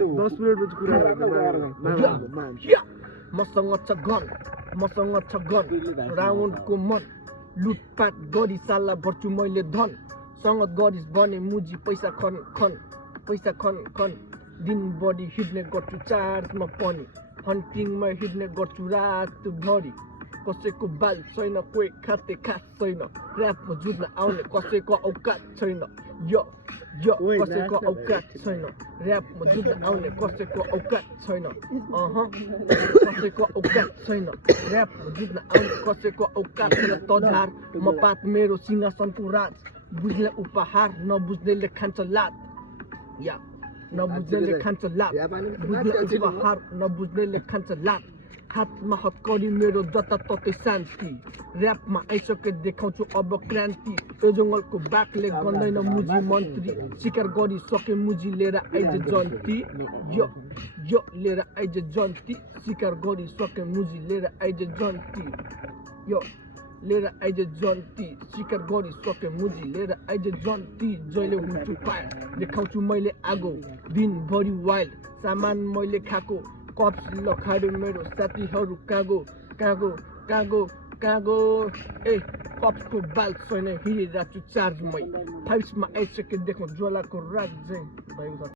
10 मिनेटपछि कुरा मसँग छ गन राउन्डको मन लुटपाट गरी साला भर्छु मैले धन संगत गरिस बने मुजी पैसा खन दिनभरि हिँड्ने गर्छु चार्जमा पनि हन्टिङमा हिँड्ने गर्छु रातभरि कसैको बाल छैन कोही खाते खास छैन ऱ्यापमा जुत्न आउने कसैको औकात छैन यो कसैको औकात छैन ऱ्यापमा जुत्न आउने कसैको औकात छैन कसैको औकात छैन ऱ्यापमा जुत्न आउने कसैको औकात छैन तजार म पात मेरो सिंहासनको राज बुझ्ने उपहार नबुझ्नेले खान्छ लात नबुझ्नेले खान्छ लात बुझ्ने उपहार नबुझ्नेले खान्छ लात हातमा हतकडी मेरो जताततै शान्ति ऱ्यापमा आइसके देखाउँछु अब क्रान्ति यो जङ्गलको बाघले गन्दैन मुजी मन्त्री शिकार गरिसके मुजी लिएर आइज जन्ती यो लिएर आइज जन्ती शिकार गरिसके मुजी लिएर आइज जन्ती यो लिएर आइज जन्ती शिकार गरिसके मुजी लिएर आइज जन्ती जहिले हुन्छु पाए देखाउँछु मैले आगो दिनभरि वाइल्ड सामान मैले खाएको कप्स लखाड्यो मेरो साथीहरू कागो ए कप्सको बाल छैन हिँडिरहेको छु चार्जमै 5 मा आइसके देखाउँ ज्वालाको राज